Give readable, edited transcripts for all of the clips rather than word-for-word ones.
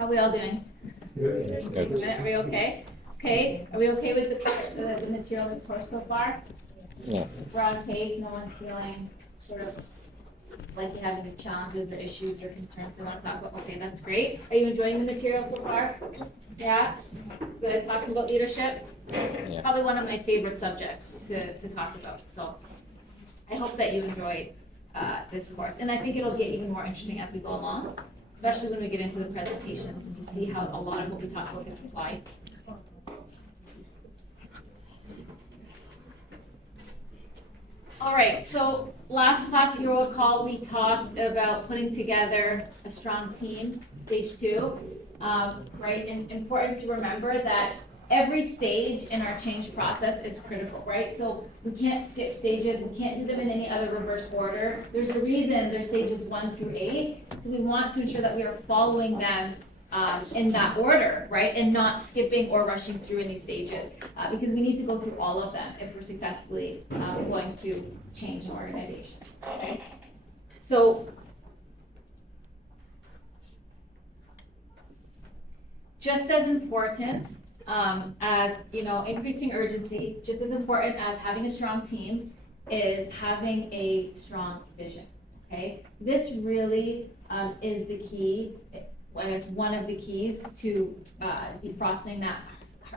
How we all doing? That's good. Are we okay? Okay, are we okay with the material in this course so far? Yeah. We're on pace, no one's feeling sort of like you have any challenges or issues or concerns they want to talk about? Okay, that's great. Are you enjoying the material so far? Yeah? Good, talking about leadership? Yeah. Probably one of my favorite subjects to talk about, so I hope that you enjoyed this course. And I think it'll get even more interesting as we go along, especially when we get into the presentations and you see how a lot of what we talk about gets applied. All right, so last class you'll recall we talked about putting together a strong team, stage 2, right? And important to remember that every stage in our change process is critical, right? So we can't skip stages, we can't do them in any other reverse order. There's a reason there's stages 1 through 8, so we want to ensure that we are following them in that order, right? And not skipping or rushing through any stages, because we need to go through all of them if we're successfully going to change an organization, okay? So, just as important as, increasing urgency, just as important as having a strong team is having a strong vision, okay? This really is the key. It's one of the keys to defrosting that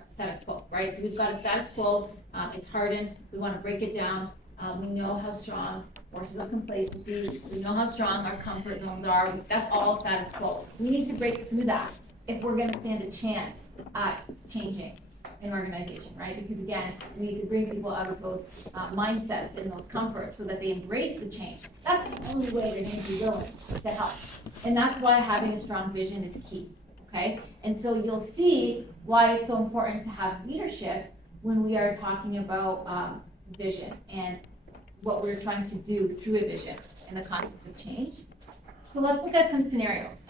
status quo, right? So we've got a status quo, it's hardened, we want to break it down. We know how strong forces of complacency, we know how strong our comfort zones are, that's all status quo. We need to break through that if we're going to stand a chance at changing an organization, right? Because again, we need to bring people out of those mindsets and those comforts so that they embrace the change. That's the only way they're going to be willing to help. And that's why having a strong vision is key, okay? And so you'll see why it's so important to have leadership when we are talking about vision and what we're trying to do through a vision in the context of change. So let's look at some scenarios.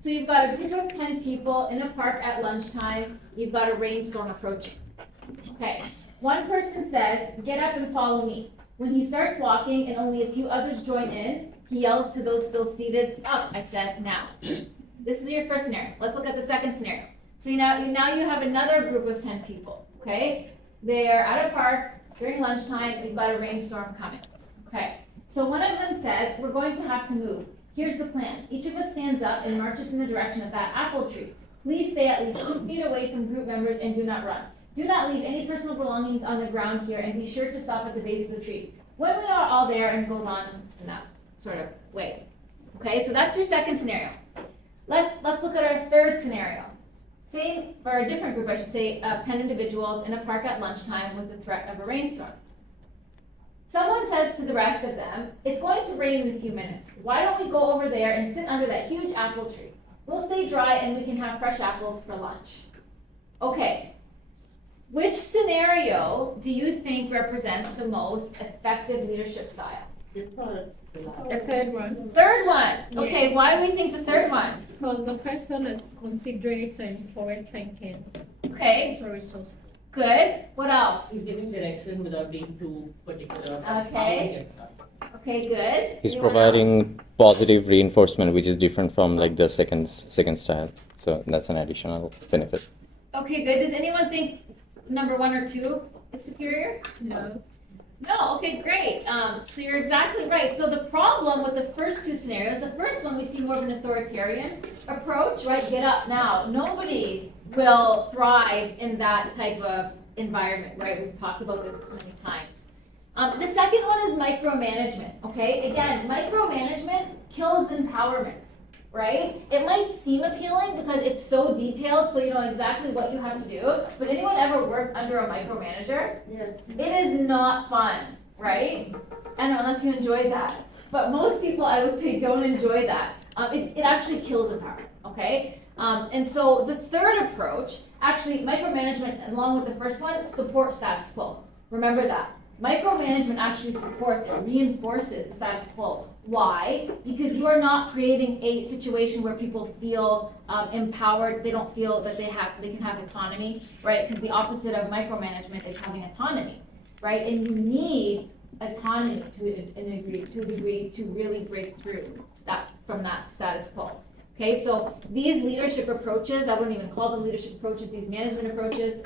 So you've got a group of 10 people in a park at lunchtime. You've got a rainstorm approaching. Okay, one person says, "Get up and follow me." When he starts walking and only a few others join in, he yells to those still seated, "Up," I said, "now." This is your first scenario. Let's look at the second scenario. So now you have another group of 10 people, okay? They're at a park during lunchtime. You've got a rainstorm coming. Okay, so one of them says, "We're going to have to move. Here's the plan. Each of us stands up and marches in the direction of that apple tree. Please stay at least 2 feet away from group members and do not run. Do not leave any personal belongings on the ground here and be sure to stop at the base of the tree." When we are all there, and goes on in that sort of way. Okay, so that's your second scenario. Let's look at our third scenario. Same, for a different group, I should say, of 10 individuals in a park at lunchtime with the threat of a rainstorm. Someone says to the rest of them, "It's going to rain in a few minutes. Why don't we go over there and sit under that huge apple tree? We'll stay dry and we can have fresh apples for lunch." Okay, which scenario do you think represents the most effective leadership style? The third one. Third one. Okay, why do we think the third one? Because the person is considerate and forward thinking. Okay, So resourceful. good. What else? He's giving direction without being too particular. Okay. Okay, good. He's Anyone providing positive reinforcement, which is different from like the second style. So that's an additional benefit. else? Okay, good. Does anyone think number 1 or 2 is superior? No. No, okay, great. So you're exactly right. So the problem with the first 2 scenarios, the first one we see more of an authoritarian approach, right? Get up now. Nobody will thrive in that type of environment, right? We've talked about this many times. The second one is micromanagement, okay? Again, micromanagement kills empowerment, right? It might seem appealing because it's so detailed, so you know exactly what you have to do. But anyone ever worked under a micromanager? Yes. It is not fun, right? I know, unless you enjoy that. But most people, I would say, don't enjoy that. It actually kills empowerment, okay? And so the third approach, actually, micromanagement, along with the first one, supports status quo. Remember that. Micromanagement actually supports and reinforces the status quo. Why? Because you are not creating a situation where people feel empowered. They don't feel that they can have autonomy, right? Because the opposite of micromanagement is having autonomy, right? And you need autonomy to a degree to really break through that from that status quo. Okay, so these leadership approaches, I wouldn't even call them leadership approaches, these management approaches,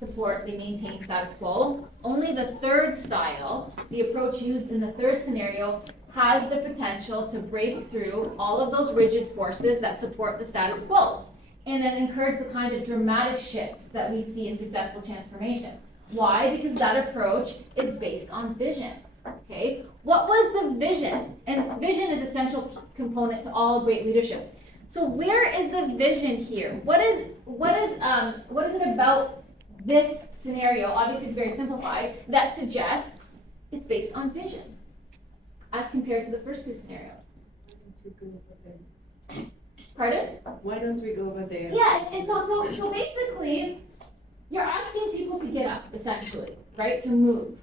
support, they maintain status quo. Only the third style, the approach used in the third scenario, has the potential to break through all of those rigid forces that support the status quo. And then encourage the kind of dramatic shifts that we see in successful transformations. Why? Because that approach is based on vision. Okay, what was the vision? And vision is an essential component to all great leadership. So where is the vision here? What is it about this scenario? Obviously, it's very simplified. That suggests it's based on vision, as compared to the first two scenarios. Pardon? Why don't we go over there? Yeah, and so basically, you're asking people to get up, essentially, right? To move.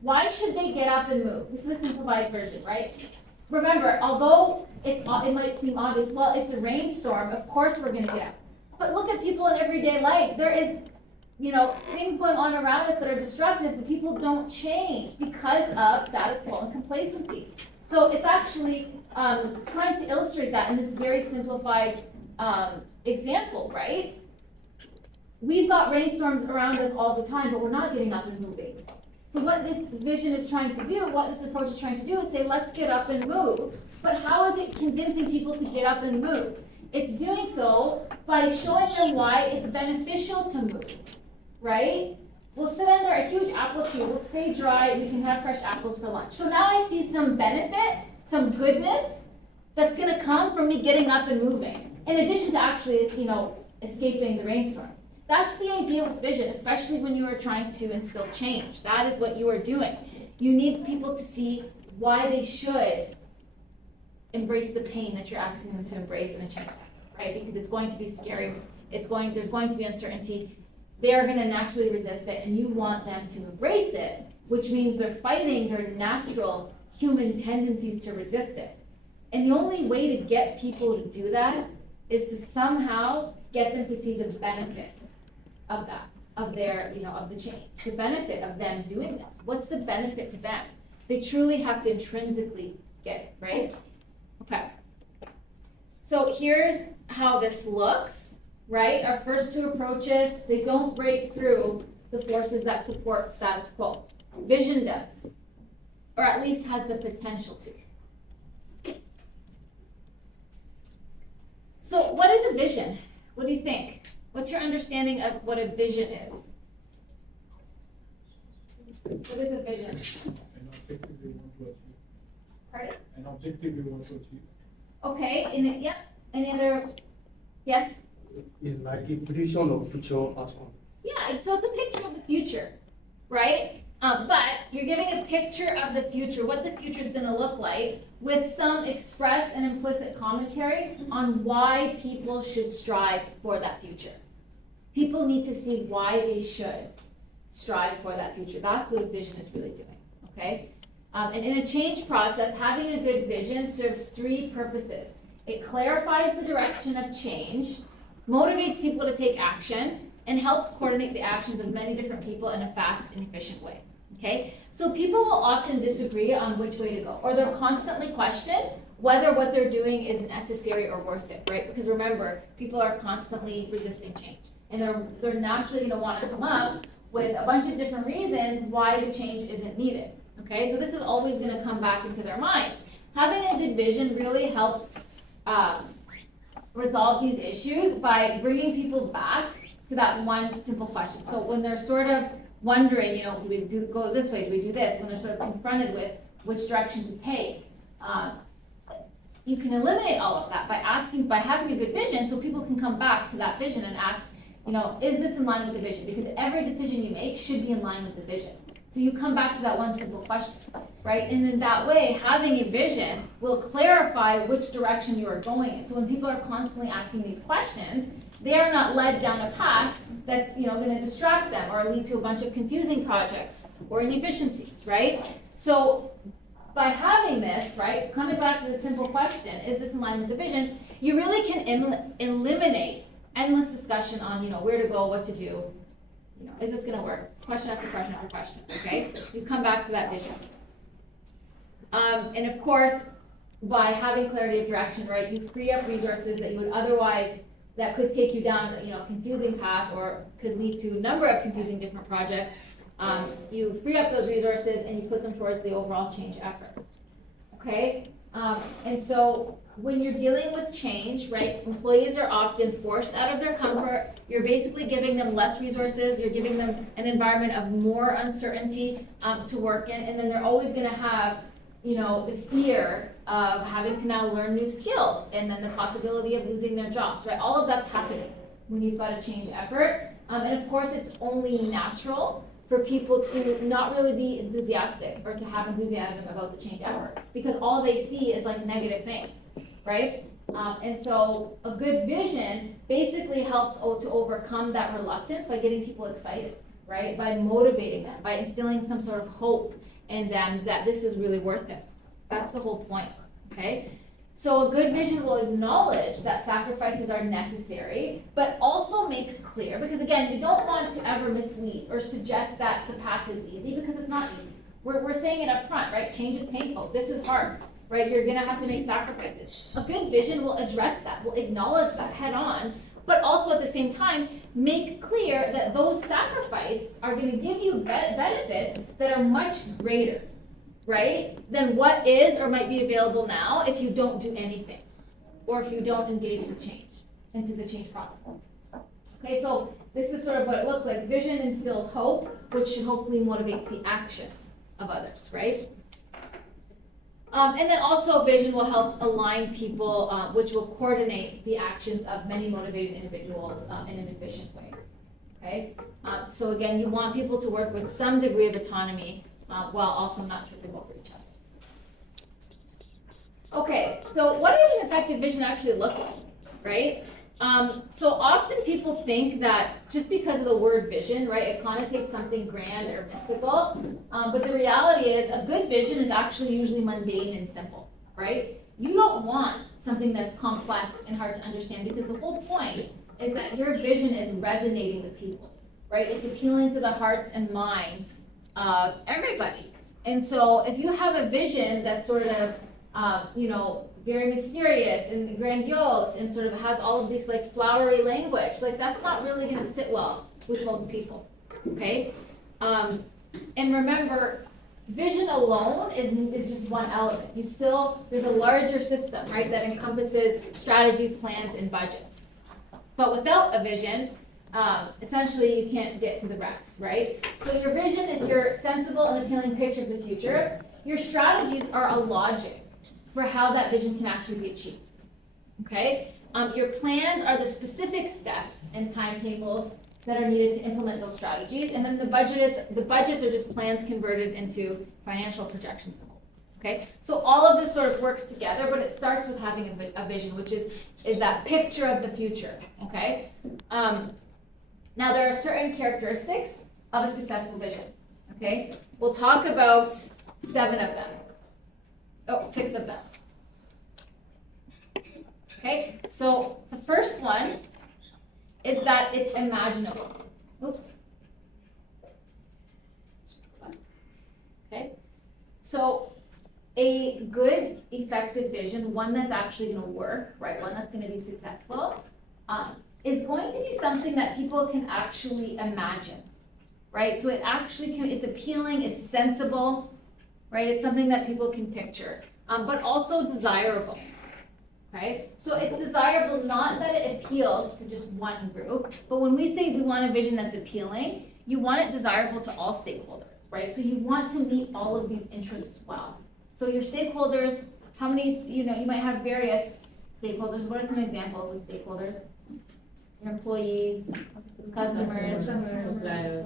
Why should they get up and move? This is a simplified version, right? Remember, although it might seem obvious, well, it's a rainstorm, of course we're gonna get up. But look at people in everyday life. There is, things going on around us that are destructive, but people don't change because of status quo and complacency. So it's actually trying to illustrate that in this very simplified example, right? We've got rainstorms around us all the time, but we're not getting up and moving. So what this vision is trying to do, what this approach is trying to do is say, let's get up and move. But how is it convincing people to get up and move? It's doing so by showing them why it's beneficial to move, right? We'll sit under a huge apple tree, we'll stay dry, we can have fresh apples for lunch. So now I see some benefit, some goodness that's gonna come from me getting up and moving, in addition to actually, escaping the rainstorm. That's the idea with vision, especially when you are trying to instill change. That is what you are doing. You need people to see why they should embrace the pain that you're asking them to embrace in a change, right? Because it's going to be scary. There's going to be uncertainty. They're going to naturally resist it, and you want them to embrace it, which means they're fighting their natural human tendencies to resist it. And the only way to get people to do that is to somehow get them to see the benefit of that, of the change, the benefit of them doing this. What's the benefit to them? They truly have to intrinsically get it, right? Okay. So here's how this looks, right? Our first two approaches, they don't break through the forces that support status quo. Vision does, or at least has the potential to. So what is a vision? What do you think? What's your understanding of what a vision is? What is a vision? An objective we want to achieve. Pardon? An objective we want to achieve. Okay, any other, yes? It's like a prediction of future outcome. Yeah, so it's a picture of the future, right? But you're giving a picture of the future, what the future is going to look like, with some express and implicit commentary on why people should strive for that future. People need to see why they should strive for that future. That's what a vision is really doing, okay? And in a change process, having a good vision serves three purposes. It clarifies the direction of change, motivates people to take action, and helps coordinate the actions of many different people in a fast and efficient way. Okay? So people will often disagree on which way to go, or they'll constantly question whether what they're doing is necessary or worth it, right? Because remember, people are constantly resisting change. And they're naturally going to want to come up with a bunch of different reasons why the change isn't needed. Okay? So this is always going to come back into their minds. Having a good vision really helps resolve these issues by bringing people back to that one simple question. So when they're sort of wondering, do we go this way, do we do this, when they're sort of confronted with which direction to take, you can eliminate all of that by having a good vision, so people can come back to that vision and ask, is this in line with the vision? Because every decision you make should be in line with the vision. So you come back to that one simple question, right? And in that way, having a vision will clarify which direction you are going in. So when people are constantly asking these questions, they are not led down a path that's going to distract them or lead to a bunch of confusing projects or inefficiencies, right? So by having this, right, coming back to the simple question, is this in line with the vision? You really can eliminate endless discussion on where to go, what to do. Is this going to work? Question after question after question. Okay, you come back to that vision. And of course, by having clarity of direction, right, you free up resources that you would otherwise, that could take you down, a confusing path or could lead to a number of confusing different projects. You free up those resources and you put them towards the overall change effort. Okay? And so when you're dealing with change, right, employees are often forced out of their comfort. You're basically giving them less resources. You're giving them an environment of more uncertainty to work in. And then they're always going to have, the fear of having to now learn new skills and then the possibility of losing their jobs, right? All of that's happening when you've got a change effort. And of course, it's only natural for people to not really be enthusiastic or to have enthusiasm about the change effort because all they see is like negative things, right? And so a good vision basically helps to overcome that reluctance by getting people excited, right? By motivating them, by instilling some sort of hope in them that this is really worth it. That's the whole point, okay? So a good vision will acknowledge that sacrifices are necessary, but also make clear, because again, you don't want to ever mislead or suggest that the path is easy, because it's not easy. We're saying it up front, right? Change is painful. This is hard, right? You're gonna have to make sacrifices. A good vision will address that, will acknowledge that head on, but also at the same time, make clear that those sacrifices are gonna give you benefits that are much greater, right, than what is or might be available now if you don't do anything, or if you don't engage into the change process. Okay, so this is sort of what it looks like. Vision instills hope, which should hopefully motivate the actions of others, right? And then also vision will help align people, which will coordinate the actions of many motivated individuals in an efficient way, okay? So again, you want people to work with some degree of autonomy while also not tripping over each other. Okay, so what does an effective vision actually look like, right? So often people think that just because of the word vision, right, it connotates something grand or mystical, but the reality is a good vision is actually usually mundane and simple, right? You don't want something that's complex and hard to understand because the whole point is that your vision is resonating with people, right? It's appealing to the hearts and minds of everybody. And so if you have a vision that's sort of, very mysterious and grandiose and sort of has all of this like flowery language, like that's not really going to sit well with most people, okay? And remember, vision alone is just one element. There's a larger system, right, that encompasses strategies, plans, and budgets. But without a vision, essentially you can't get to the rest, right? So your vision is your sensible and appealing picture of the future. Your strategies are a logic for how that vision can actually be achieved, okay? Your plans are the specific steps and timetables that are needed to implement those strategies, and then the budgets are just plans converted into financial projections and goals, okay? So all of this sort of works together, but it starts with having a vision, which is that picture of the future, okay? Now there are certain characteristics of a successful vision, okay? We'll talk about 7 of them. 6 of them. Okay, so the first one is that it's imaginable. Oops. Okay, so a good, effective vision, one that's actually going to work, right, one that's going to be successful, is going to be something that people can actually imagine, right? So it actually it's appealing, it's sensible, right? It's something that people can picture, but also desirable, okay? So it's desirable not that it appeals to just one group, but when we say we want a vision that's appealing, you want it desirable to all stakeholders, right? So you want to meet all of these interests well. So your stakeholders, how many, you might have various stakeholders. What are some examples of stakeholders? Your employees, customers, suppliers,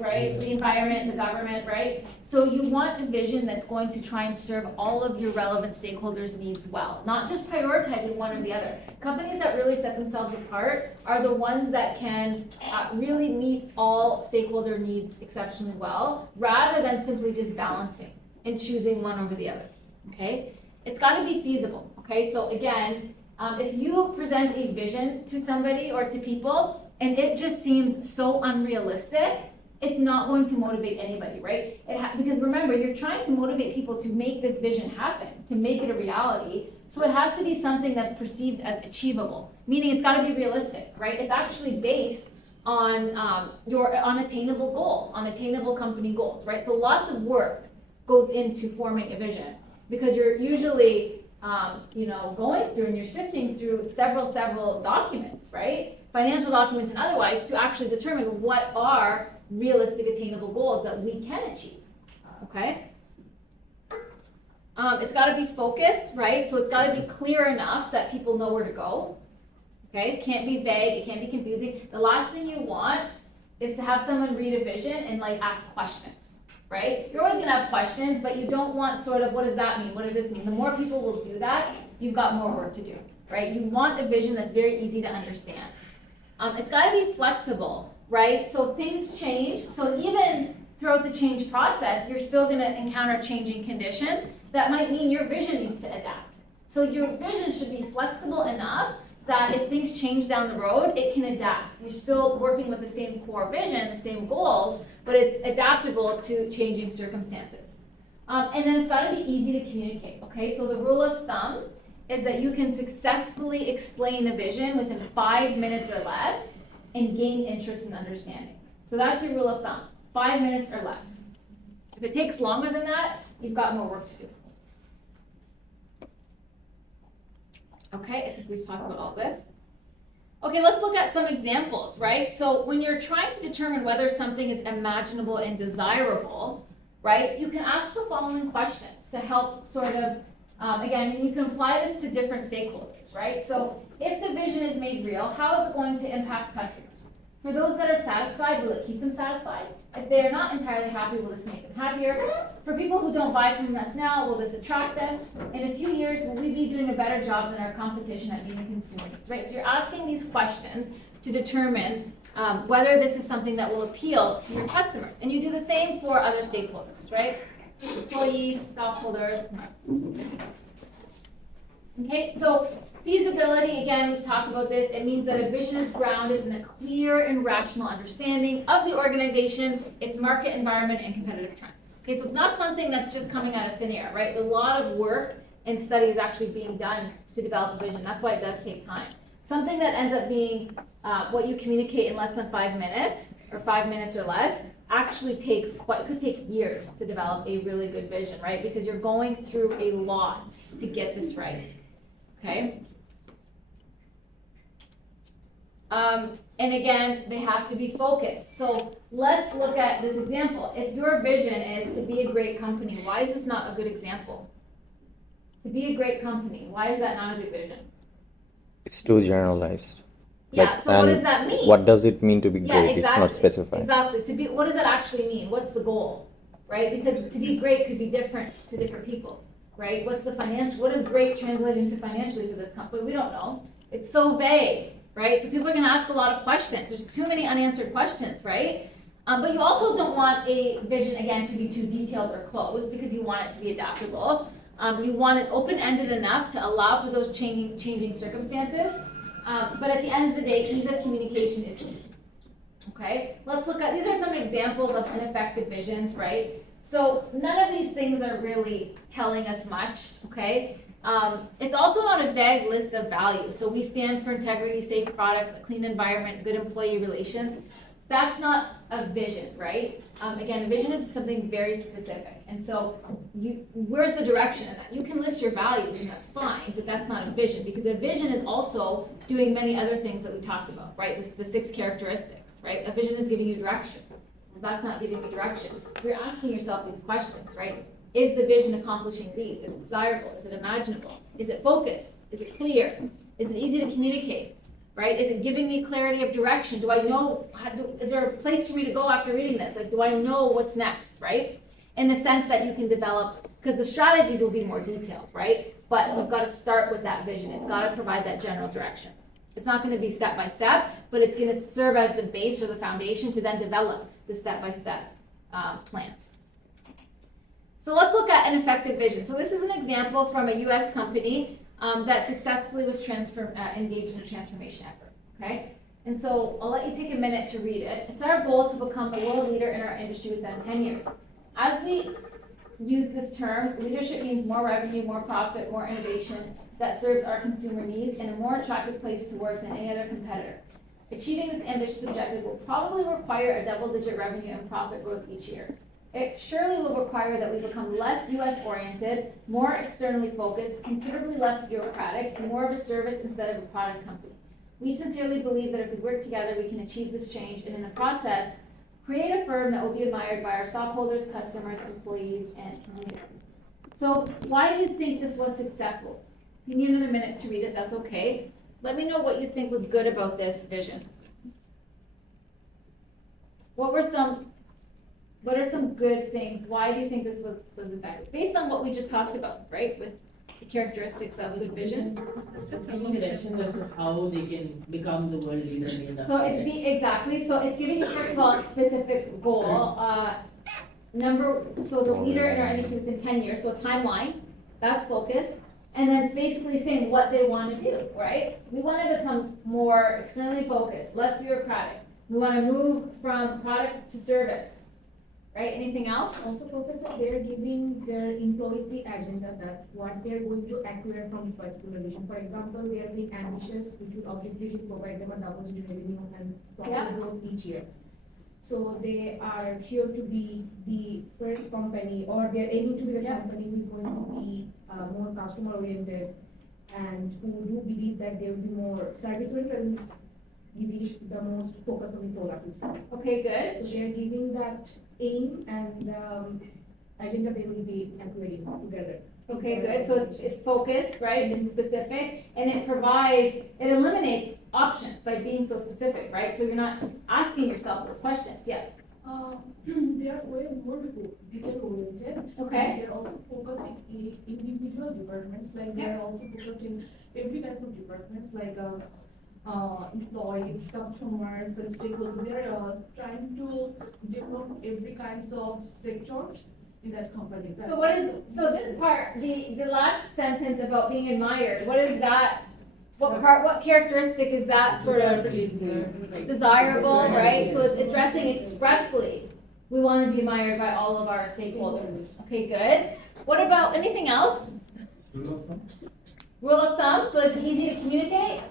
right? The environment, the government, right? So you want a vision that's going to try and serve all of your relevant stakeholders' needs well, not just prioritizing one or the other. Companies that really set themselves apart are the ones that can really meet all stakeholder needs exceptionally well, rather than simply just balancing and choosing one over the other, okay? It's got to be feasible, okay? So again, if you present a vision to somebody or to people and it just seems so unrealistic, it's not going to motivate anybody, right? Because remember, you're trying to motivate people to make this vision happen, to make it a reality. So it has to be something that's perceived as achievable, meaning it's got to be realistic, right? It's actually based on your unattainable goals, on attainable company goals, right? So lots of work goes into forming a vision because you're usually going through and you're sifting through several documents, right? Financial documents and otherwise to actually determine what are realistic attainable goals that we can achieve, okay? It's got to be focused, right? So it's got to be clear enough that people know where to go, okay? It can't be vague, it can't be confusing. The last thing you want is to have someone read a vision and like ask questions, right? You're always gonna have questions, but you don't want sort of, what does that mean? What does this mean? The more people will do that, you've got more work to do, right? You want a vision that's very easy to understand. It's got to be flexible, right? So things change. So even throughout the change process, you're still going to encounter changing conditions. That might mean your vision needs to adapt. So your vision should be flexible enough that if things change down the road, it can adapt. You're still working with the same core vision, the same goals, but it's adaptable to changing circumstances. And then it's got to be easy to communicate, okay? So the rule of thumb is that you can successfully explain a vision within 5 minutes or less and gain interest and understanding. So that's your rule of thumb, 5 minutes or less. If it takes longer than that, you've got more work to do. Okay, I think we've talked about all this. Okay, let's look at some examples, right? So when you're trying to determine whether something is imaginable and desirable, right, you can ask the following questions to help sort of again, and you can apply this to different stakeholders, right? So if the vision is made real, how is it going to impact customers? For those that are satisfied, will it keep them satisfied? If they are not entirely happy, will this make them happier? For people who don't buy from us now, will this attract them? In a few years, will we be doing a better job than our competition at meeting consumer needs, right? So you're asking these questions to determine whether this is something that will appeal to your customers. And you do the same for other stakeholders, right? Employees, stockholders. Okay, so feasibility, again, we've talked about this. It means that a vision is grounded in a clear and rational understanding of the organization, its market environment, and competitive trends. Okay, so it's not something that's just coming out of thin air, right? A lot of work and study is actually being done to develop a vision. That's why it does take time. Something that ends up being what you communicate in less than 5 minutes, or 5 minutes or less, actually could take years to develop a really good vision, right? Because you're going through a lot to get this right, okay? And again, they have to be focused. So let's look at this example. If your vision is to be a great company, why is this not a good example? To be a great company, why is that not a good vision? It's too generalized. Yeah, so what does that mean? What does it mean to be Yeah, great? exactly. It's not specified. Exactly. What does that actually mean? What's the goal? Right? Because to be great could be different to different people, right? What does great translate into financially for this company? We don't know. It's so vague, right? So people are going to ask a lot of questions. There's too many unanswered questions, right? But you also don't want a vision, again, to be too detailed or closed because you want it to be adaptable. You want it open-ended enough to allow for those changing circumstances. But at the end of the day, ease of communication is key. Okay, let's look at, these are some examples of ineffective visions, right? So none of these things are really telling us much, okay? It's also not a vague list of values. So we stand for integrity, safe products, a clean environment, good employee relations. That's not a vision, right? Again, vision is something very specific. And so where's the direction in that? You can list your values and that's fine, but that's not a vision because a vision is also doing many other things that we talked about, right? The 6 characteristics, right? A vision is giving you direction. Well, that's not giving you direction. You're asking yourself these questions, right? Is the vision accomplishing these? Is it desirable? Is it imaginable? Is it focused? Is it clear? Is it easy to communicate? Right? Is it giving me clarity of direction? Do I know, is there a place for me to go after reading this? Like, do I know what's next, right? In the sense that you can develop, because the strategies will be more detailed, right? But we've got to start with that vision. It's got to provide that general direction. It's not going to be step by step, but it's going to serve as the base or the foundation to then develop the step-by-step plans. So let's look at an effective vision. So this is an example from a U.S. company that successfully was engaged in a transformation effort, okay? And so I'll let you take a minute to read it. It's our goal to become the world leader in our industry within 10 years. As we use this term, leadership means more revenue, more profit, more innovation that serves our consumer needs and a more attractive place to work than any other competitor. Achieving this ambitious objective will probably require a double-digit revenue and profit growth each year. It surely will require that we become less US oriented, more externally focused, considerably less bureaucratic, and more of a service instead of a product company. We sincerely believe that if we work together, we can achieve this change and in the process, create a firm that will be admired by our stockholders, customers, employees, and communities. So why do you think this was successful? If you need another minute to read it, that's okay. Let me know what you think was good about this vision. What are some good things? Why do you think this was effective? Based on what we just talked about, right? With the characteristics of a good vision. Giving direction as to how they can become the world leader in the industry. So exactly, so it's giving you first of all a specific goal, so the leader in our industry within 10 years, so a timeline, that's focused. And then it's basically saying what they want to do, right? We want to become more externally focused, less bureaucratic. We want to move from product to service, right? Anything else? Also, Professor, they're giving their employees the agenda that what they're going to acquire from this particular vision. For example, they are being ambitious, which will objectively provide them a double-digit revenue and profit growth each year. So they are sure to be the first company, or they're aiming to be the company who is going to be more customer-oriented and who do believe that they will be more service-oriented and giving the most focus on the product itself. Okay, good. So they're giving that aim and agenda they will be acquiring together. Okay, good. So it's focused, right? It's specific, and it eliminates options by being so specific, right? So you're not asking yourself those questions. Yeah. They are way more detail oriented. Okay. They are also focusing in individual departments, like they are also focused in every kinds of departments, like employees, customers, and stakeholders. They are trying to develop every kinds of sectors in that company. So this part, the last sentence about being admired, what is that? What characteristic is that sort of desirable, right? So it's addressing expressly, we want to be admired by all of our stakeholders. Okay, good. What about anything else? Rule of thumb, so it's easy to communicate,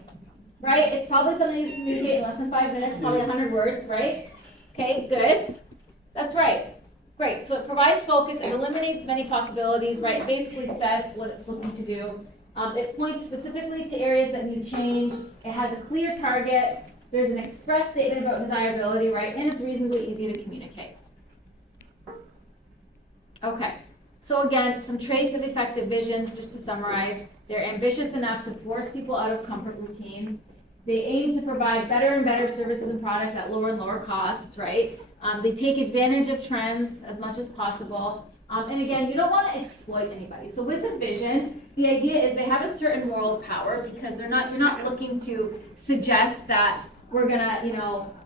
right? It's probably something you can communicate in less than 5 minutes, probably 100 words, right? Okay, good. That's right. Great, so it provides focus, it eliminates many possibilities, right? It basically says what it's looking to do. It points specifically to areas that need change. It has a clear target. There's an express statement about desirability, right? And it's reasonably easy to communicate. Okay, so again, some traits of effective visions, just to summarize. They're ambitious enough to force people out of comfort routines. They aim to provide better and better services and products at lower and lower costs, right? They take advantage of trends as much as possible. And again, you don't want to exploit anybody. So with a vision, the idea is they have a certain moral power because you're not looking to suggest that we're gonna,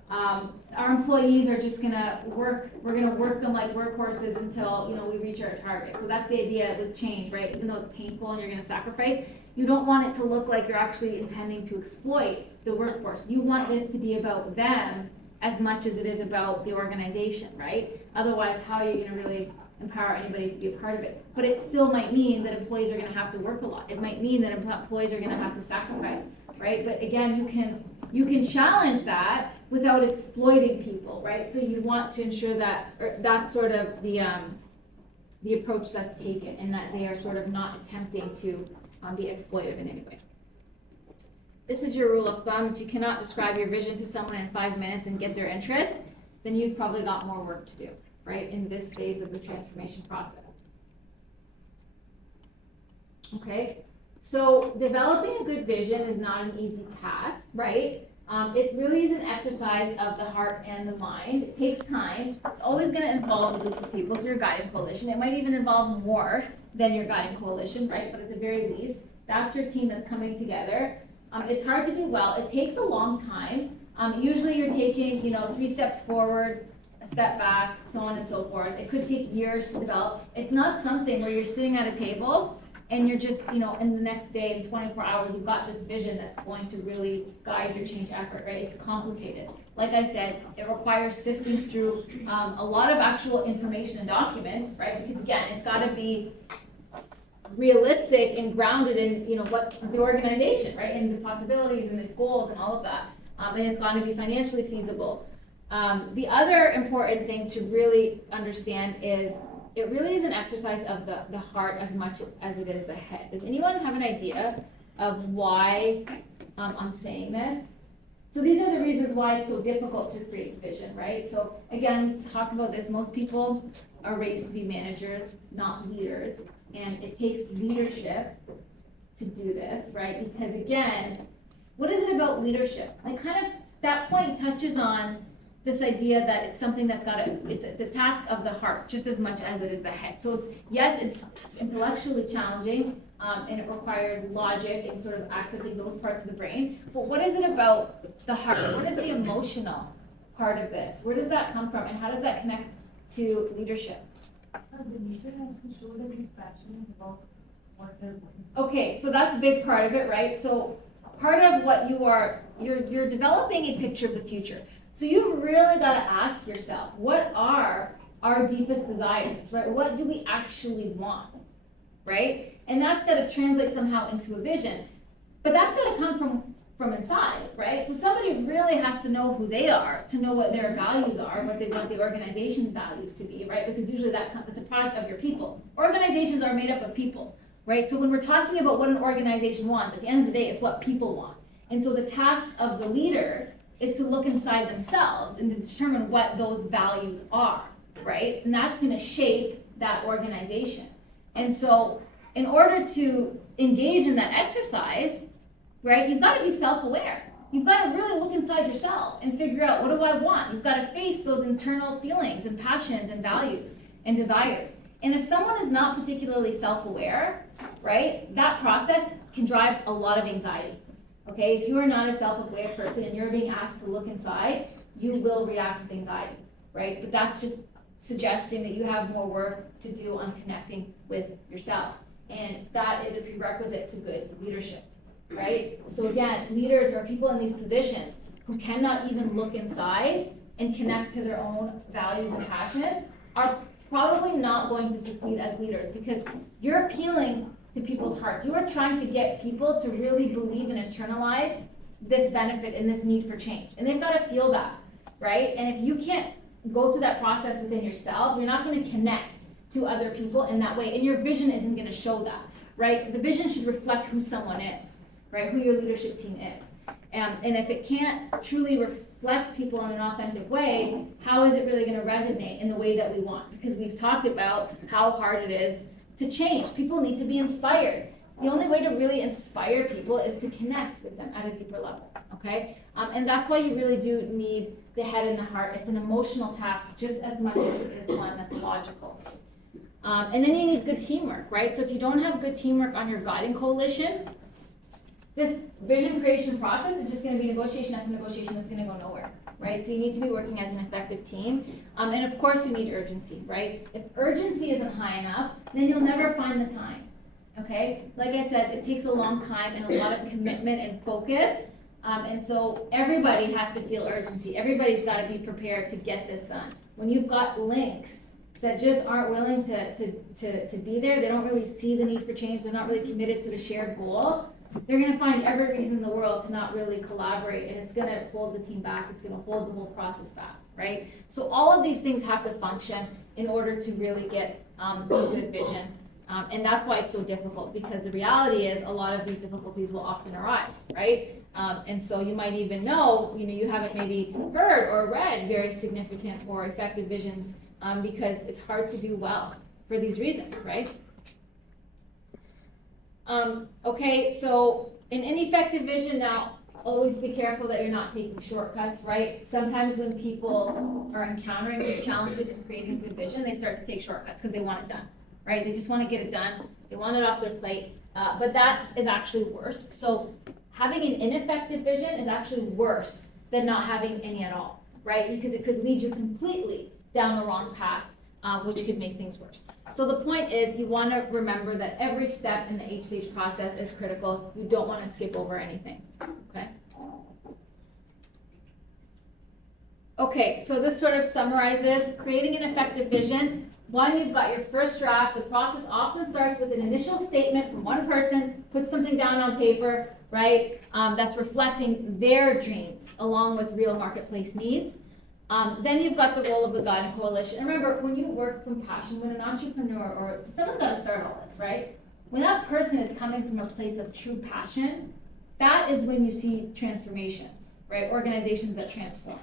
our employees are just gonna we're gonna work them like workhorses until, we reach our target. So that's the idea with change, right? Even though it's painful and you're gonna sacrifice, you don't want it to look like you're actually intending to exploit the workforce. You want this to be about them as much as it is about the organization, right? Otherwise, how are you gonna really empower anybody to be a part of it? But it still might mean that employees are gonna have to work a lot. It might mean that employees are gonna have to sacrifice, right? But again, you can challenge that without exploiting people, right? So you want to ensure that, or that's sort of the approach that's taken, and that they are sort of not attempting to be exploitive in any way. This is your rule of thumb. If you cannot describe your vision to someone in 5 minutes and get their interest, then you've probably got more work to do, right, in this phase of the transformation process. Okay, so developing a good vision is not an easy task, right? It really is an exercise of the heart and the mind. It takes time. It's always going to involve a group of people, so your guiding coalition. It might even involve more than your guiding coalition, right? But at the very least, that's your team that's coming together. It's hard to do well. It takes a long time. Usually you're taking, 3 steps forward, a step back, so on and so forth. It could take years to develop. It's not something where you're sitting at a table and you're just, you know, in the next day, in 24 hours, you've got this vision that's going to really guide your change effort, right? It's complicated. Like I said, it requires sifting through a lot of actual information and documents, right? Because again, it's got to be realistic and grounded in, you know, what the organization, right? And the possibilities and its goals and all of that. And it's got to be financially feasible. The other important thing to really understand is it really is an exercise of the heart as much as it is the head. Does anyone have an idea of why I'm saying this? So these are the reasons why it's so difficult to create vision, right? So again, we talked about this. Most people are raised to be managers, not leaders. And it takes leadership to do this, right? Because again, what is it about leadership? Like kind of that point touches on this idea that it's something that's it's a task of the heart just as much as it is the head. So it's intellectually challenging, and it requires logic and sort of accessing those parts of the brain. But what is it about the heart? What is the emotional part of this? Where does that come from, and how does that connect to leadership? The leader has to show that he's passionate about what they're doing. Okay, so that's a big part of it, right? So part of what you're developing a picture of the future. So you've really got to ask yourself, what are our deepest desires, right? What do we actually want, right? And that's got to translate somehow into a vision. But that's got to come from inside, right? So somebody really has to know who they are, to know what their values are, what they want the organization's values to be, right? Because usually that's a product of your people. Organizations are made up of people, right? So when we're talking about what an organization wants, at the end of the day, it's what people want. And so the task of the leader is to look inside themselves and to determine what those values are, right? And that's going to shape that organization. And so in order to engage in that exercise, right, you've got to be self-aware. You've got to really look inside yourself and figure out, what do I want? You've got to face those internal feelings and passions and values and desires. And if someone is not particularly self-aware, right, that process can drive a lot of anxiety. Okay, if you are not a self-aware person and you're being asked to look inside, you will react with anxiety, right? But that's just suggesting that you have more work to do on connecting with yourself. And that is a prerequisite to good leadership, right? So again, leaders or people in these positions who cannot even look inside and connect to their own values and passions are probably not going to succeed as leaders, because you're appealing to people's hearts. You are trying to get people to really believe and internalize this benefit and this need for change. And they've got to feel that, right? And if you can't go through that process within yourself, you're not going to connect to other people in that way. And your vision isn't going to show that, right? The vision should reflect who someone is, right? Who your leadership team is. And if it can't truly reflect people in an authentic way, how is it really going to resonate in the way that we want? Because we've talked about how hard it is to change. People need to be inspired. The only way to really inspire people is to connect with them at a deeper level, okay? And that's why you really do need the head and the heart. It's an emotional task just as much as it is one that's logical. And then you need good teamwork, right? So if you don't have good teamwork on your guiding coalition, this vision creation process is just going to be negotiation after negotiation that's going to go nowhere, right? So you need to be working as an effective team. And of course you need urgency, right? If urgency isn't high enough, then you'll never find the time, okay? Like I said, it takes a long time and a lot of commitment and focus. And so everybody has to feel urgency. Everybody's got to be prepared to get this done. When you've got links that just aren't willing to be there, they don't really see the need for change, they're not really committed to the shared goal, they're going to find every reason in the world to not really collaborate, and it's going to hold the team back, it's going to hold the whole process back, right? So all of these things have to function in order to really get a good vision. And that's why it's so difficult, because the reality is a lot of these difficulties will often arise, right? And so you might even know, you haven't maybe heard or read very significant or effective visions because it's hard to do well for these reasons, right? Okay, so in ineffective vision, now always be careful that you're not taking shortcuts, right? Sometimes when people are encountering big challenges in creating good vision, they start to take shortcuts because they want it done, right? They just want to get it done. They want it off their plate. But that is actually worse. So having an ineffective vision is actually worse than not having any at all, right? Because it could lead you completely down the wrong path. which could make things worse. So the point is, you want to remember that every step in the H-stage process is critical. You don't want to skip over anything, okay? Okay, so this sort of summarizes creating an effective vision. One, you've got your first draft. The process often starts with an initial statement from one person, put something down on paper, right? That's reflecting their dreams along with real marketplace needs. Then you've got the role of the guiding coalition. And remember, when you work from passion, when an entrepreneur or someone's got to start all this, right? When that person is coming from a place of true passion, that is when you see transformations, right? Organizations that transform.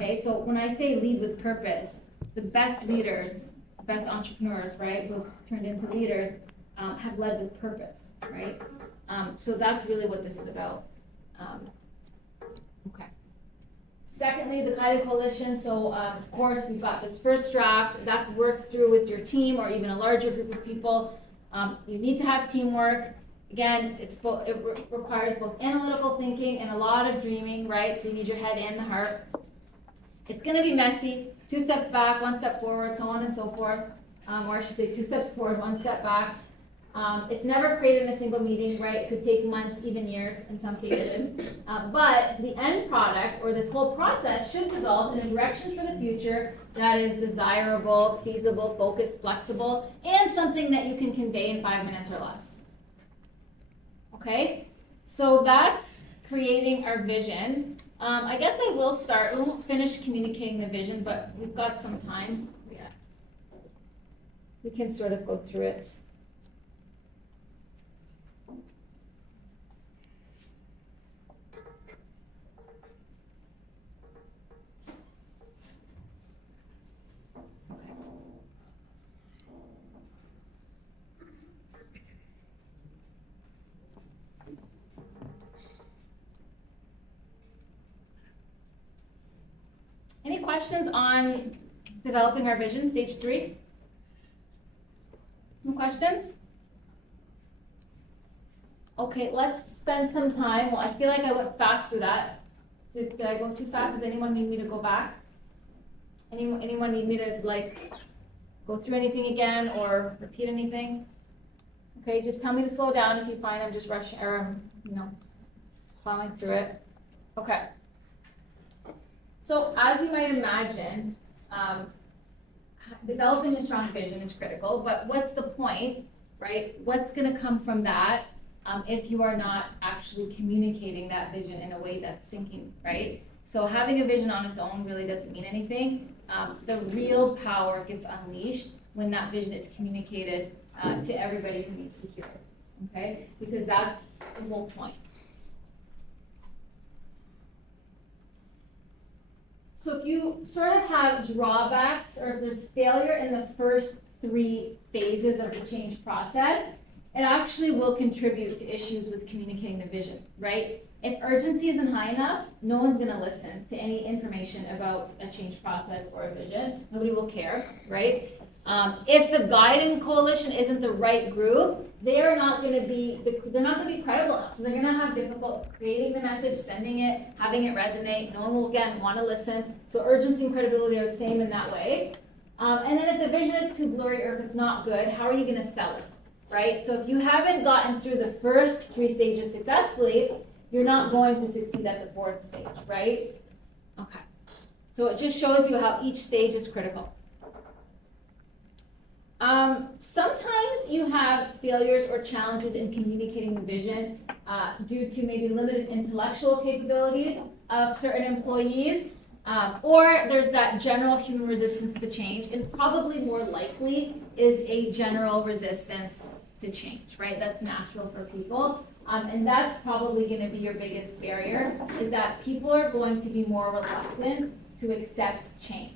Okay, so when I say lead with purpose, the best leaders, best entrepreneurs, right, who have turned into leaders, have led with purpose, right? So that's really what this is about. Okay. Secondly, the guided coalition. So of course, you've got this first draft that's worked through with your team or even a larger group of people. You need to have teamwork. Again, it requires both analytical thinking and a lot of dreaming, right? So you need your head and the heart. It's going to be messy. 2 steps back, 1 step forward, so on and so forth. Or I should say 2 steps forward, 1 step back. It's never created in a single meeting, right? It could take months, even years in some cases. But the end product, or this whole process, should result in a direction for the future that is desirable, feasible, focused, flexible, and something that you can convey in 5 minutes or less. Okay? So that's creating our vision. I guess I will start, we won't finish communicating the vision, but we've got some time. Yeah. We can sort of go through it. Any questions on developing our vision, stage 3? No questions? Okay, let's spend some time. Well, I feel like I went fast through that. Did I go too fast? Does anyone need me to go back? Anyone need me to go through anything again or repeat anything? Okay, just tell me to slow down if you find I'm just rushing or plowing through it. Okay. So as you might imagine, developing a strong vision is critical, but what's the point, right? What's going to come from that if you are not actually communicating that vision in a way that's sinking, right? So having a vision on its own really doesn't mean anything. The real power gets unleashed when that vision is communicated to everybody who needs to hear it, okay? Because that's the whole point. So if you sort of have drawbacks or if there's failure in the first 3 phases of the change process, it actually will contribute to issues with communicating the vision, right? If urgency isn't high enough, no one's going to listen to any information about a change process or a vision. Nobody will care, right? If the guiding coalition isn't the right group, they're not going to be credible enough. So they're going to have difficult creating the message, sending it, having it resonate. No one will, again, want to listen. So urgency and credibility are the same in that way. And then if the vision is too blurry or if it's not good, how are you going to sell it, right? So if you haven't gotten through the first 3 stages successfully, you're not going to succeed at the 4th stage, right? Okay. So it just shows you how each stage is critical. Sometimes you have failures or challenges in communicating the vision due to maybe limited intellectual capabilities of certain employees, or there's that general human resistance to change, and probably more likely is a general resistance to change, right? That's natural for people. And that's probably going to be your biggest barrier, is that people are going to be more reluctant to accept change.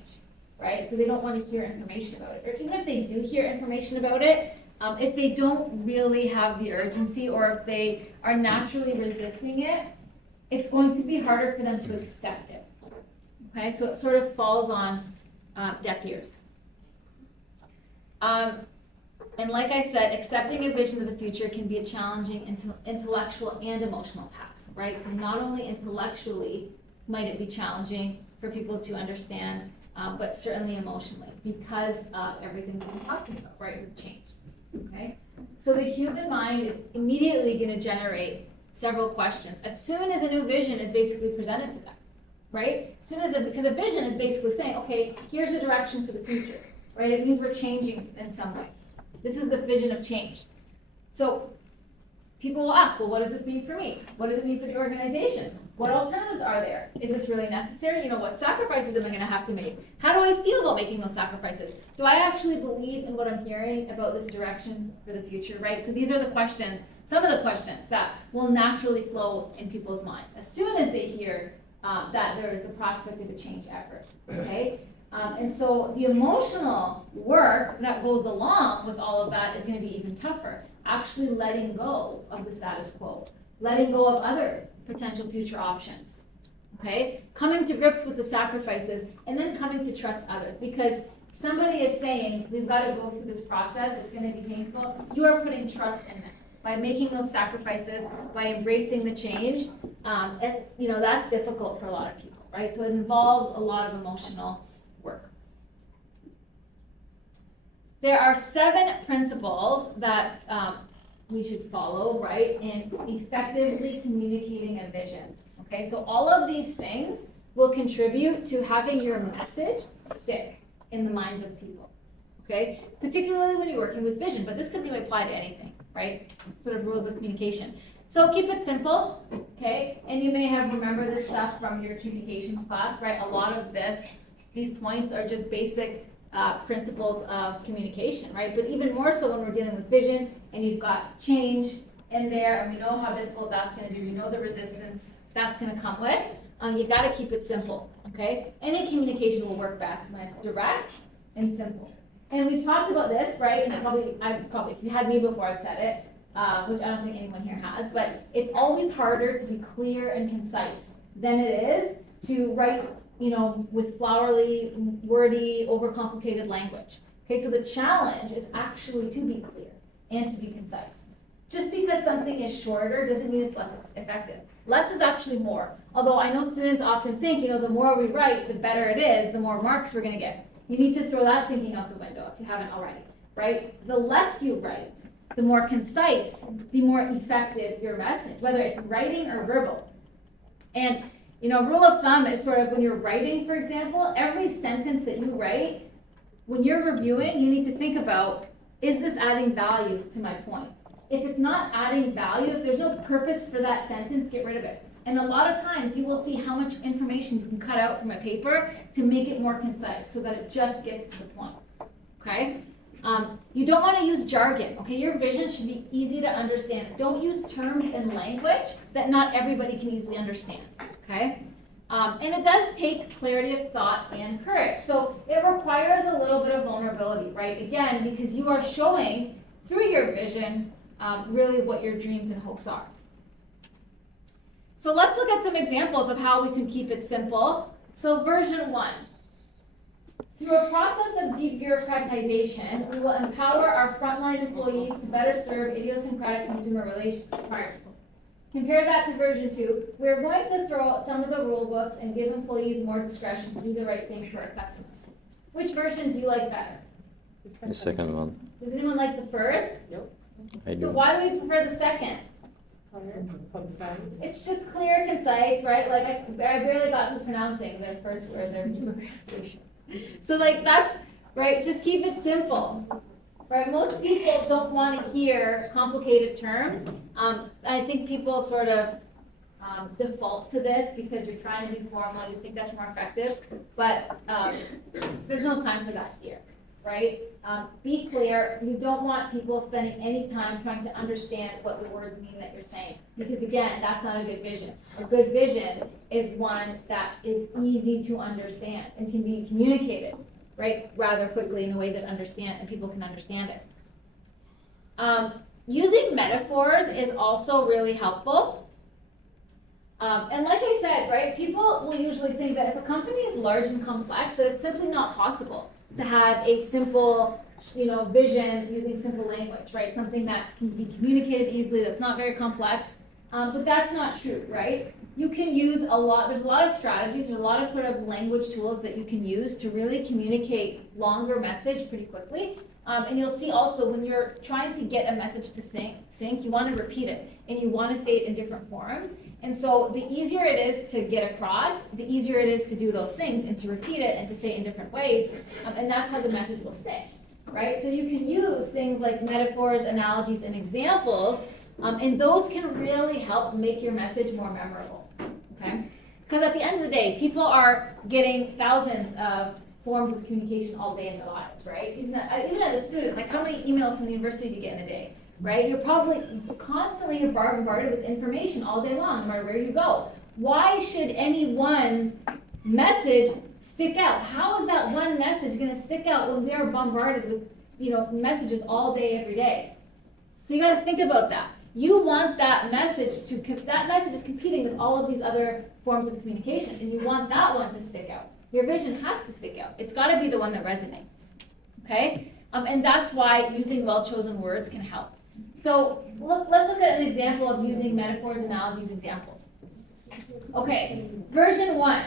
Right? So they don't want to hear information about it. Or even if they do hear information about it, if they don't really have the urgency or if they are naturally resisting it, it's going to be harder for them to accept it. Okay? So it sort of falls on deaf ears. And like I said, accepting a vision of the future can be a challenging intellectual and emotional task, right? So not only intellectually might it be challenging for people to understand but certainly emotionally because of everything we've been talking about, right, with change, okay? So the human mind is immediately gonna generate several questions as soon as a new vision is basically presented to them, right? As soon as, because a vision is basically saying, okay, here's a direction for the future, right? It means we're changing in some way. This is the vision of change. So people will ask, well, what does this mean for me? What does it mean for the organization? What alternatives are there? Is this really necessary? You know, what sacrifices am I gonna have to make? How do I feel about making those sacrifices? Do I actually believe in what I'm hearing about this direction for the future, right? So these are the questions, some of the questions that will naturally flow in people's minds as soon as they hear that there is the prospect of a change effort, okay? And so the emotional work that goes along with all of that is gonna be even tougher. Actually letting go of the status quo, letting go of other potential future options, okay? Coming to grips with the sacrifices and then coming to trust others, because somebody is saying, we've got to go through this process, it's going to be painful. You are putting trust in them by making those sacrifices, by embracing the change, and you know, that's difficult for a lot of people, right? So it involves a lot of emotional work. There are 7 principles that we should follow, right, in effectively communicating a vision. Okay, so all of these things will contribute to having your message stick in the minds of people. Okay, particularly when you're working with vision, but this could really apply to anything, right? Sort of rules of communication. So keep it simple, okay? And you may have remembered this stuff from your communications class, right? A lot of these points are just basic principles of communication, right? But even more so when we're dealing with vision and you've got change in there and we know how difficult that's going to be, we know the resistance that's going to come with, you got to keep it simple, okay? Any communication will work best when it's direct and simple. And we've talked about this, right? And probably, if you had me before, I've said it, which I don't think anyone here has, but it's always harder to be clear and concise than it is to write, you know, with flowery, wordy, overcomplicated language. Okay, so the challenge is actually to be clear and to be concise. Just because something is shorter doesn't mean it's less effective. Less is actually more. Although I know students often think, you know, the more we write, the better it is, the more marks we're going to get. You need to throw that thinking out the window if you haven't already, right? The less you write, the more concise, the more effective your message, whether it's writing or verbal. And you know, rule of thumb is sort of when you're writing, for example, every sentence that you write, when you're reviewing, you need to think about, is this adding value to my point? If it's not adding value, if there's no purpose for that sentence, get rid of it. And a lot of times you will see how much information you can cut out from a paper to make it more concise so that it just gets to the point, okay? You don't want to use jargon, okay? Your vision should be easy to understand. Don't use terms and language that not everybody can easily understand, okay? And it does take clarity of thought and courage. So it requires a little bit of vulnerability, right? Again, because you are showing through your vision really what your dreams and hopes are. So let's look at some examples of how we can keep it simple. So version 1. Through a process of debureaucratization, we will empower our frontline employees to better serve idiosyncratic consumer relations requirements. Compare that to version 2. We're going to throw out some of the rule books and give employees more discretion to do the right thing for our customers. Which version do you like better? The second one. Does anyone like the first? I So do. why do we prefer the second? It's just clear, concise, right? Like I barely got to pronouncing the first word there, debureaucratization. So like that's, right, just keep it simple. Right, most people don't want to hear complicated terms. I think people sort of default to this because you're trying to be formal, you think that's more effective, but there's no time for that here, right? Be clear, you don't want people spending any time trying to understand what the words mean that you're saying, because again, that's not a good vision. A good vision is one that is easy to understand and can be communicated, right, rather quickly in a way that people can understand it. Using metaphors is also really helpful. And like I said, right, people will usually think that if a company is large and complex, that it's simply not possible to have a simple, vision using simple language, right? Something that can be communicated easily, that's not very complex. But that's not true, right? You can use there's a lot of strategies, there's a lot of sort of language tools that you can use to really communicate longer message pretty quickly. And you'll see also when you're trying to get a message to sync, you want to repeat it and you want to say it in different forms. And so the easier it is to get across, the easier it is to do those things and to repeat it and to say it in different ways. And that's how the message will stay, right? So you can use things like metaphors, analogies, and examples, and those can really help make your message more memorable, okay? Because at the end of the day, people are getting thousands of forms of communication all day in their lives, right? Even as a student, like how many emails from the university do you get in a day, right? You're constantly bombarded with information all day long, no matter where you go. Why should any one message stick out? How is that one message going to stick out when we are bombarded with, messages all day, every day? So you got to think about that. You want that message is competing with all of these other forms of communication, and you want that one to stick out. Your vision has to stick out. It's got to be the one that resonates, okay? And that's why using well-chosen words can help. So let's look at an example of using metaphors, analogies, examples. Okay, version 1.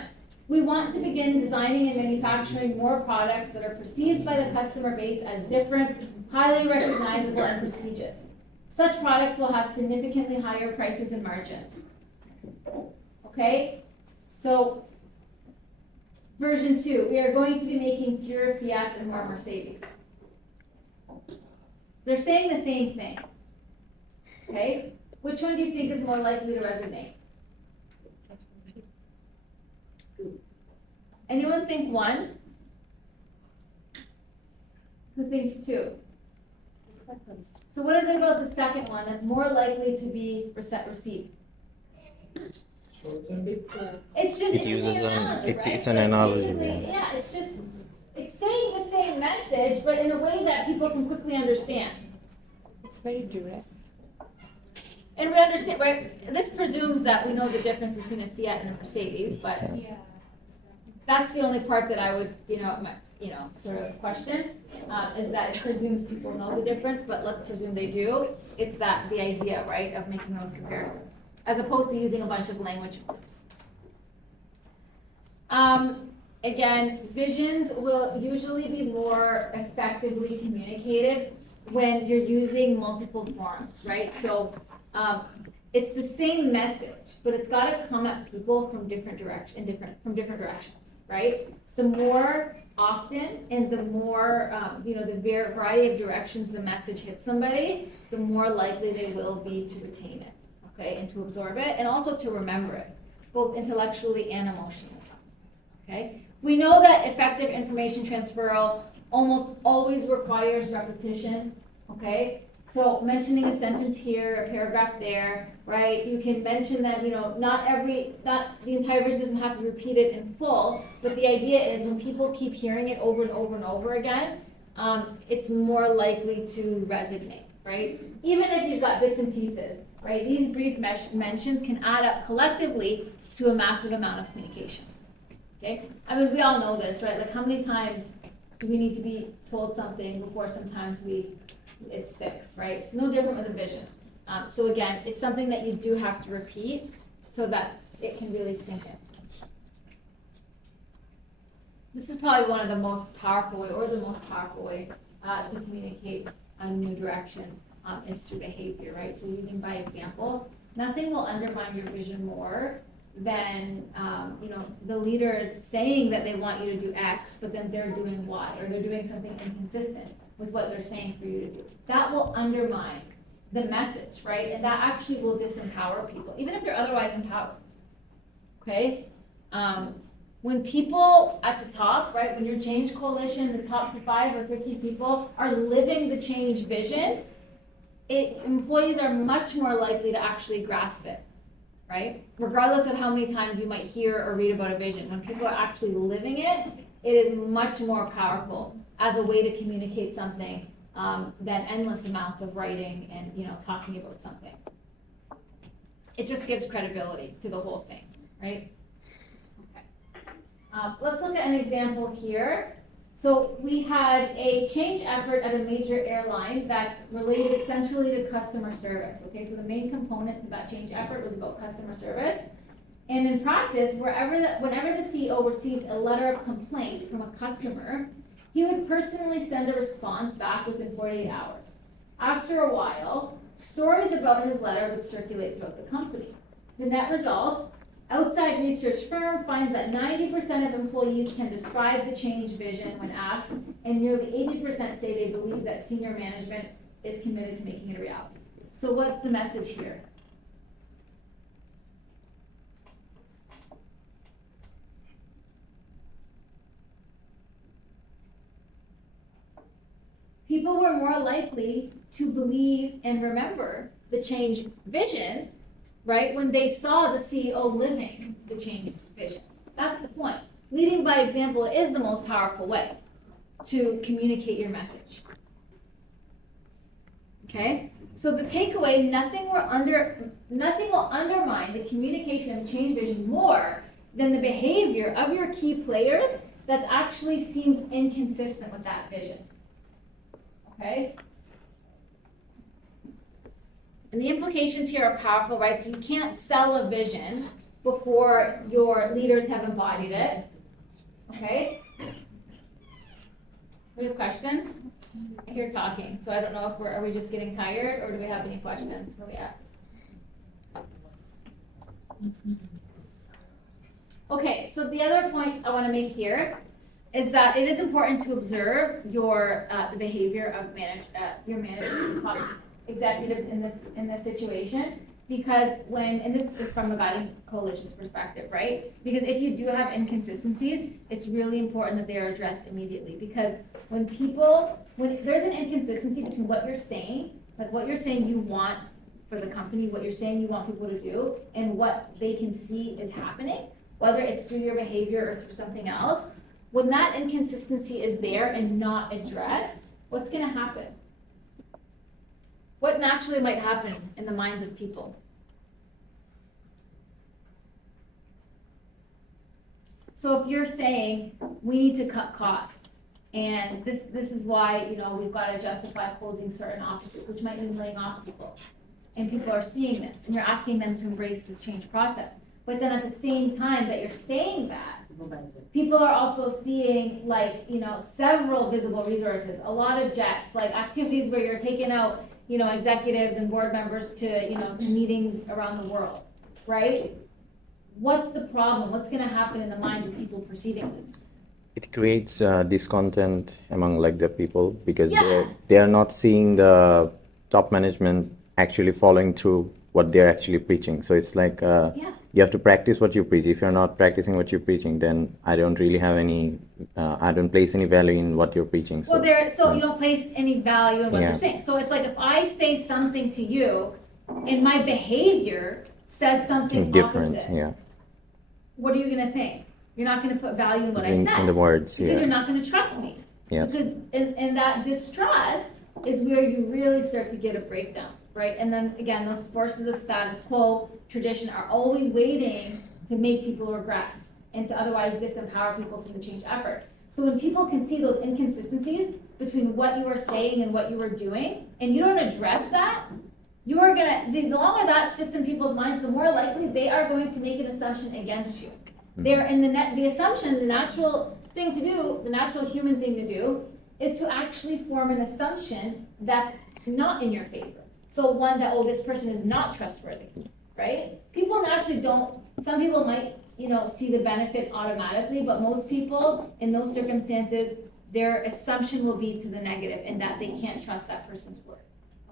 We want to begin designing and manufacturing more products that are perceived by the customer base as different, highly recognizable, and prestigious. Such products will have significantly higher prices and margins. Okay, so version 2, we are going to be making fewer Fiats and more Mercedes. They're saying the same thing. Okay, which one do you think is more likely to resonate? Anyone think 1? Who thinks 2? So what is it about the second one that's more likely to be received? It's just It uses an analogy, right? it's an analogy. Basically, yeah, it's saying the same message, but in a way that people can quickly understand. It's very direct. And we understand, right? This presumes that we know the difference between a Fiat and a Mercedes, but that's the only part that I would, sort of question, is that it presumes people know the difference, but let's presume they do. It's the idea, right, of making those comparisons, as opposed to using a bunch of language. Again, visions will usually be more effectively communicated when you're using multiple forms, right? So it's the same message, but it's got to come at people from different directions, right? The more often and the more, the variety of directions the message hits somebody, the more likely they will be to retain it, okay, and to absorb it, and also to remember it, both intellectually and emotionally, okay? We know that effective information transfer almost always requires repetition, okay? So mentioning a sentence here, a paragraph there, right? You can mention that, not the entire vision doesn't have to repeat it in full, but the idea is when people keep hearing it over and over and over again, it's more likely to resonate, right? Even if you've got bits and pieces, right? These brief mentions can add up collectively to a massive amount of communication, okay? I mean, we all know this, right? Like how many times do we need to be told something before sometimes it sticks, right? It's no different with a vision. So again, it's something that you do have to repeat so that it can really sink in. This is probably one of the most powerful way, or the most powerful way to communicate a new direction is through behavior, right? So leading by example. Nothing will undermine your vision more than the leaders saying that they want you to do X, but then they're doing Y, or they're doing something inconsistent with what they're saying for you to do. That will undermine the message, right? And that actually will disempower people, even if they're otherwise empowered, okay? When people at the top, right, when your change coalition, the top 5 or 50 people are living the change vision, employees are much more likely to actually grasp it, right? Regardless of how many times you might hear or read about a vision, when people are actually living it, it is much more powerful as a way to communicate something than endless amounts of writing and talking about something. It just gives credibility to the whole thing, right? Okay. Let's look at an example here. So we had a change effort at a major airline that's related centrally to customer service, okay? So the main component to that change effort was about customer service. And in practice, whenever the CEO received a letter of complaint from a customer, he would personally send a response back within 48 hours. After a while, stories about his letter would circulate throughout the company. The net result, outside research firm finds that 90% of employees can describe the change vision when asked, and nearly 80% say they believe that senior management is committed to making it a reality. So what's the message here? People were more likely to believe and remember the change vision, right, when they saw the CEO living the change vision. That's the point. Leading by example is the most powerful way to communicate your message. Okay? So the takeaway, nothing will undermine the communication of change vision more than the behavior of your key players that actually seems inconsistent with that vision. Okay? And the implications here are powerful, right? So you can't sell a vision before your leaders have embodied it. Okay? We have questions? I hear talking, so I don't know if are we just getting tired or do we have any questions? Where we at? Okay, so the other point I want to make here is that it is important to observe your the behavior of your managers, top executives in this situation, because and this is from the Guiding Coalition's perspective, right? Because if you do have inconsistencies, it's really important that they are addressed immediately. Because when there's an inconsistency between what you're saying, like what you're saying you want for the company, what you're saying you want people to do, and what they can see is happening, whether it's through your behavior or through something else, when that inconsistency is there and not addressed, what's going to happen? What naturally might happen in the minds of people? So if you're saying we need to cut costs, and this is why we've got to justify closing certain offices, which might mean laying off people, and people are seeing this, and you're asking them to embrace this change process. But then at the same time that you're saying that, people are also seeing several visible resources, a lot of jets, like activities where you're taking out executives and board members to meetings around the world, right? What's the problem? What's going to happen in the minds of people perceiving this? It creates discontent among the people because Yeah. they are not seeing the top management actually following through what they're actually preaching. So it's like you have to practice what you preach. If you're not practicing what you're preaching, then I don't really have I don't place any value in what you're preaching. So, You don't place any value in what Yeah. they're saying. So it's like if I say something to you and my behavior says something different, opposite, yeah. what are you going to think? You're not going to put value in what I said. In the words, Because yeah. you're not going to trust me. Yeah. Because and that distrust is where you really start to get a breakdown, right? And then again, those forces of status quo, tradition are always waiting to make people regress and to otherwise disempower people from the change effort. So when people can see those inconsistencies between what you are saying and what you are doing, and you don't address that, you are the longer that sits in people's minds, the more likely they are going to make an assumption against you. They're in the assumption, the natural thing to do, the natural human thing to do, is to actually form an assumption that's not in your favor. So one that, this person is not trustworthy, right? People naturally don't, some people might, see the benefit automatically, but most people in those circumstances, their assumption will be to the negative and that they can't trust that person's word,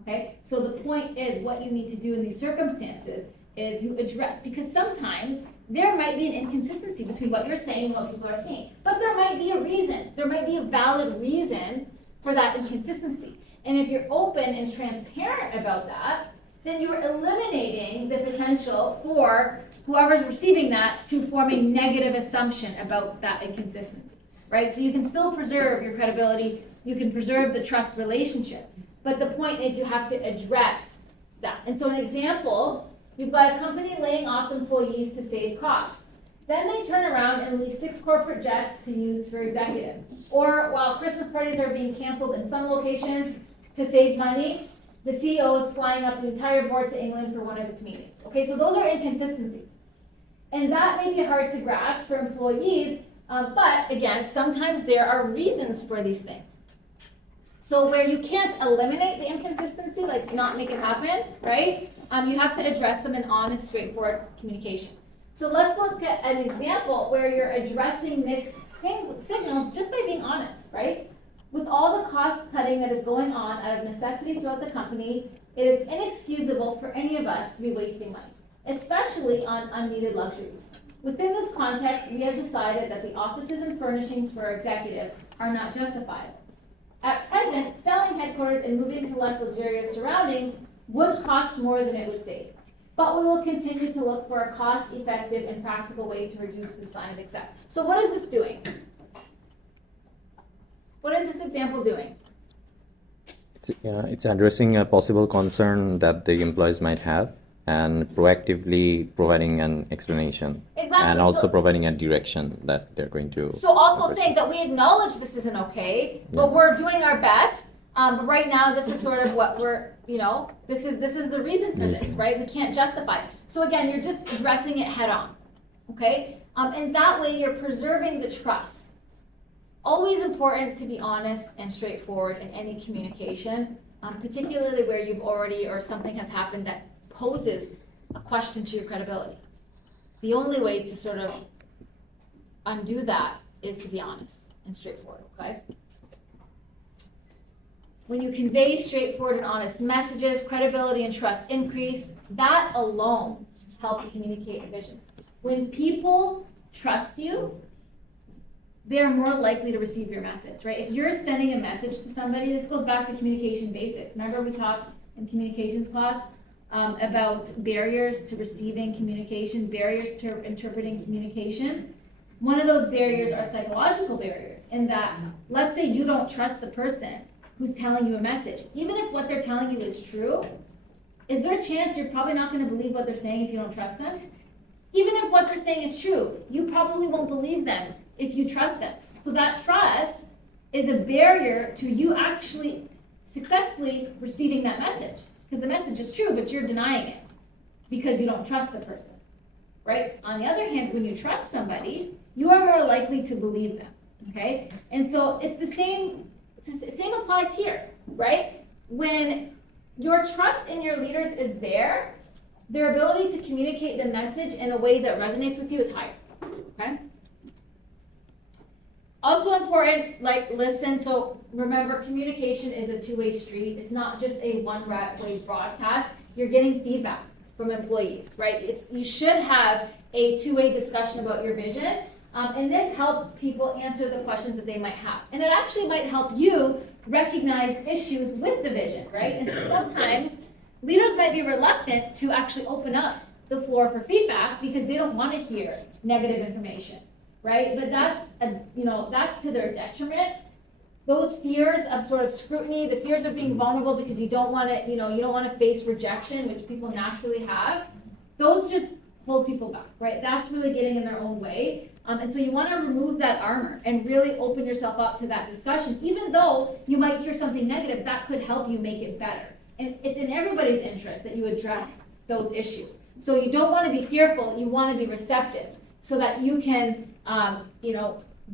okay? So the point is what you need to do in these circumstances is you address, because sometimes there might be an inconsistency between what you're saying and what people are seeing, but there might be a reason, there might be a valid reason for that inconsistency. And if you're open and transparent about that, then you're eliminating the potential for whoever's receiving that to form a negative assumption about that inconsistency, right? So you can still preserve your credibility, you can preserve the trust relationship, but the point is you have to address that. And so an example, you've got a company laying off employees to save costs. Then they turn around and lease 6 corporate jets to use for executives. Or while Christmas parties are being canceled in some locations to save money, the CEO is flying up the entire board to England for one of its meetings. Okay, so those are inconsistencies. And that may be hard to grasp for employees, but again, sometimes there are reasons for these things. So where you can't eliminate the inconsistency, like not make it happen, right? You have to address them in honest, straightforward communication. So let's look at an example where you're addressing mixed signals just by being honest, right? With all the cost cutting that is going on out of necessity throughout the company, it is inexcusable for any of us to be wasting money, especially on unneeded luxuries. Within this context, we have decided that the offices and furnishings for our executives are not justifiable. At present, selling headquarters and moving to less luxurious surroundings would cost more than it would save. But we will continue to look for a cost-effective and practical way to reduce the sign of excess. So what is this doing? What is this example doing? It's addressing a possible concern that the employees might have and proactively providing an explanation. Exactly. And also So- providing a direction that they're going to. So also address. saying that we acknowledge this isn't okay, but Yeah. we're doing our best. But right now, this is sort of what we're, this is the reason for this, Reason. right? We can't justify it. So again, you're just addressing it head on, okay? And that way, you're preserving the trust. Always important to be honest and straightforward in any communication, particularly where you've already or something has happened that poses a question to your credibility. The only way to sort of undo that is to be honest and straightforward, okay? When you convey straightforward and honest messages, credibility and trust increase. That alone helps communicate a vision. When people trust you, they're more likely to receive your message, right? If you're sending a message to somebody, this goes back to communication basics. Remember we talked in communications class about barriers to receiving communication, barriers to interpreting communication. One of those barriers are psychological barriers in that, let's say you don't trust the person who's telling you a message. Even if what they're telling you is true, is there a chance you're probably not going to believe what they're saying if you don't trust them? Even if what they're saying is true, you probably won't believe them if you trust them. So that trust is a barrier to you actually successfully receiving that message. Because the message is true, but you're denying it because you don't trust the person, right? On the other hand, when you trust somebody, you are more likely to believe them, okay? And so it's the same applies here, right? When your trust in your leaders is there, their ability to communicate the message in a way that resonates with you is higher, okay? Also important, listen, so remember, communication is a two-way street. It's not just a one-way broadcast. You're getting feedback from employees, right? You should have a two-way discussion about your vision, and this helps people answer the questions that they might have. And it actually might help you recognize issues with the vision, right? And so sometimes leaders might be reluctant to actually open up the floor for feedback because they don't want to hear negative information, right? But that's to their detriment. Those fears of sort of scrutiny, the fears of being vulnerable because you don't want to, you don't want to face rejection, which people naturally have, those just hold people back, right? That's really getting in their own way. And so you want to remove that armor and really open yourself up to that discussion. Even though you might hear something negative, that could help you make it better. And it's in everybody's interest that you address those issues. So you don't want to be fearful, you want to be receptive so that you can,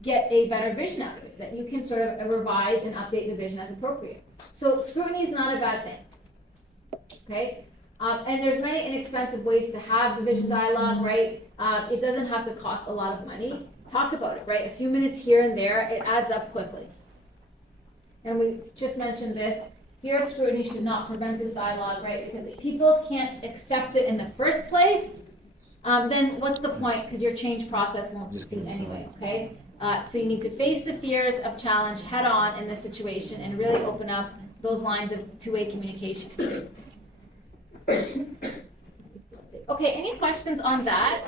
get a better vision out of it, that you can sort of revise and update the vision as appropriate. So scrutiny is not a bad thing, okay? And there's many inexpensive ways to have the vision dialogue, right? It doesn't have to cost a lot of money. Talk about it, right? A few minutes here and there, it adds up quickly. And we just mentioned this. Fear of scrutiny should not prevent this dialogue, right? Because if people can't accept it in the first place, then what's the point? Because your change process won't succeed anyway, okay? So you need to face the fears of challenge head on in this situation and really open up those lines of two-way communication. Okay, any questions on that?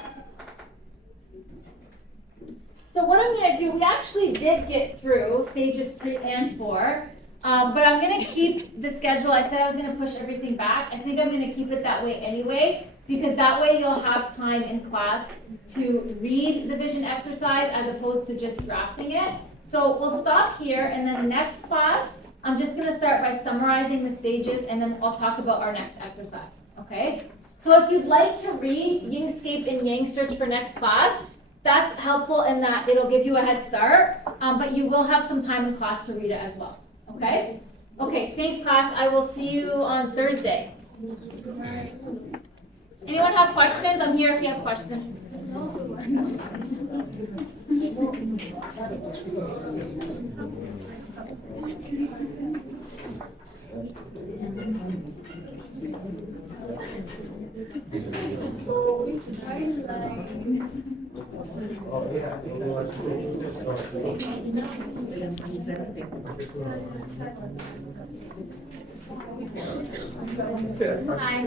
So what I'm going to do, we actually did get through stages 3 and 4, but I'm going to keep the schedule. I said I was going to push everything back. I think I'm going to keep it that way anyway. because that way you'll have time in class to read the vision exercise as opposed to just drafting it. So we'll stop here, and then next class, I'm just gonna start by summarizing the stages, and then I'll talk about our next exercise, okay? So if you'd like to read Yingscape and Yang Search for next class, that's helpful in that it'll give you a head start, but you will have some time in class to read it as well, okay? Okay, thanks class, I will see you on Thursday. Anyone have questions? I'm here if you have questions. Hi.